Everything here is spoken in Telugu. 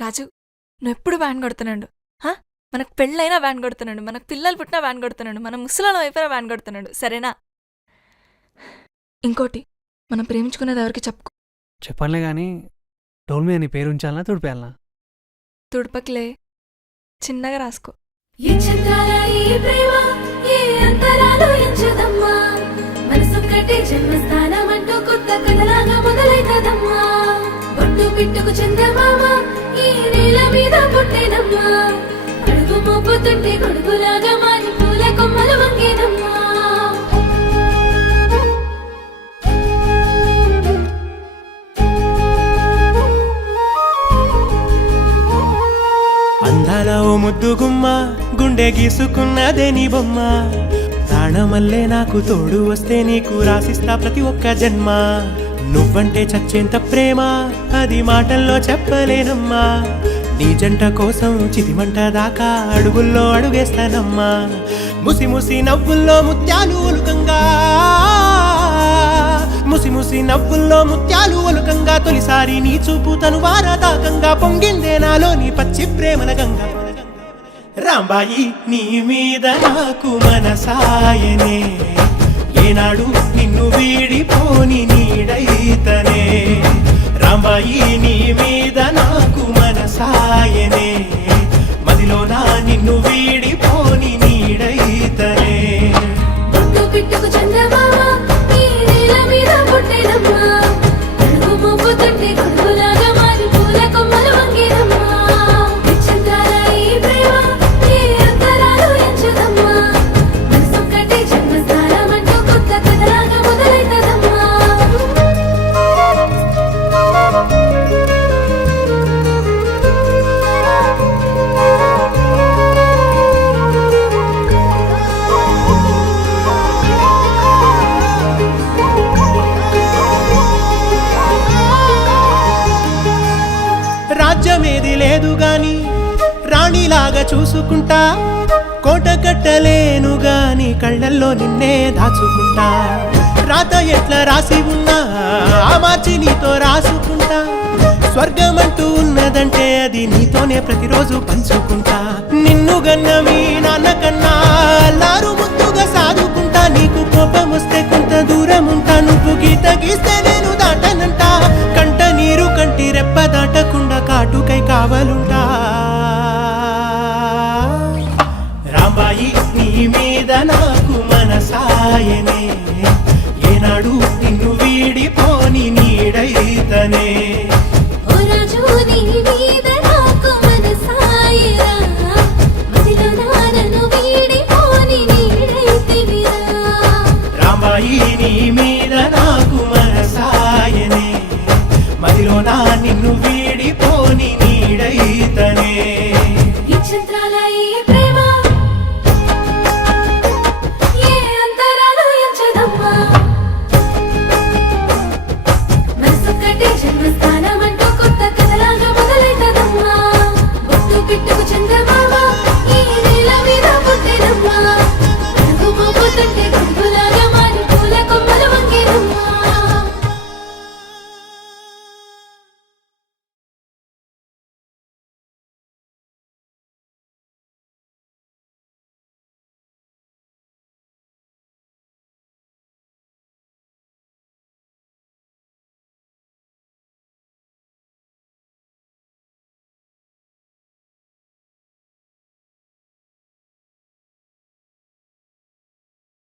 రాజు, నువ్వెప్పుడు వ్యాన్ కొడుతున్నాడు. మనకు పెళ్ళైనా వ్యాన్ కొడుతున్నాడు, మనకు పిల్లలు పుట్టినా వ్యాన్ కొడుతున్నాడు, మన ముసలాల వైపున వ్యాన్ కొడుతున్నాడు. సరేనా? ఇంకోటి, మనం ప్రేమించుకునేది ఎవరికి చెప్పుకో. చెప్పనులే కానీ డోల్ మీద నీ పేరు ఉంచాలనా తుడిపేయాలనా? తుడపకిలే, చిన్నగా రాసుకో. పిట్టుకు చందమామ ఈ నేల మీద పుట్టేనమ్మా, అడుగు మోపుతుంటే గొడుగులాగా మారి పూల కొమ్మలు వంగేనమ్మా. అందాల ఓ ముద్దు గుమ్మ, గుండె గీసుకున్నదే నీ బొమ్మ. ప్రాణమల్లే నాకు తోడు వస్తే నీకు రాసిస్తా ప్రతి ఒక్క జన్మ. నువ్వంటే చచ్చేంత ప్రేమ అది మాటల్లో చెప్పలేనమ్మా. నీ జంట కోసం చితిమంట దాకా అడుగుల్లో అడుగేస్తానమ్మా. ముసి ముసి నవ్వుల్లో ముత్యాలు ఒలుకంగా, ముసి ముసి నవ్వుల్లో ముత్యాలు ఒలుకంగా, తొలిసారి నీ చూపు తను వారదాకంగా పొంగిందే నాలో నీ పచ్చి ప్రేమల గంగా. రాంబాయి నీ మీద నాకు మనసాయనే, ఏనాడు నిన్ను వీడిపోని నీడైతనే. రాంబాయి నీ మీద నాకు మనసాయనే, మదిలోనా నిన్ను వీడిపోని నీడైతనే. పిట్టుకు చందమామ ఈ నేల మీద పుట్టేనమ్మా, అడుగు మోపుతుంటే గొడుగులాగా మారి పూల కొమ్మలు వంగేనమ్మా. రాజ్యమేది లేదు గాని రాణిలాగా చూసుకుంటా, కోట కట్టలేను గాని కళ్ళల్లో నిన్నే దాచుకుంటా. రాత ఎట్లా రాసి ఉన్నా ఆ మార్చి నీతో రాసుకుంటా. స్వర్గమంటూ ఉన్నదంటే అది నీతోనే ప్రతిరోజు పంచుకుంటా. నిన్ను గన్న మీ నాన్న కన్నా అల్లారు ముద్దుగా సాదుకుంటా. నీకు కోపం వస్తే కొంత దూరం ఉంటా, నువ్వు గీత గీస్తే నేను దాటనంటా. కంట నీరు కంటి రెప్ప దాటకుండా కాటుకై కావలుంటా. రాంబాయి నీ మీద నాకు మనసాయనే, ఏనాడు నిన్ను వీడిపోని నీడైతనే.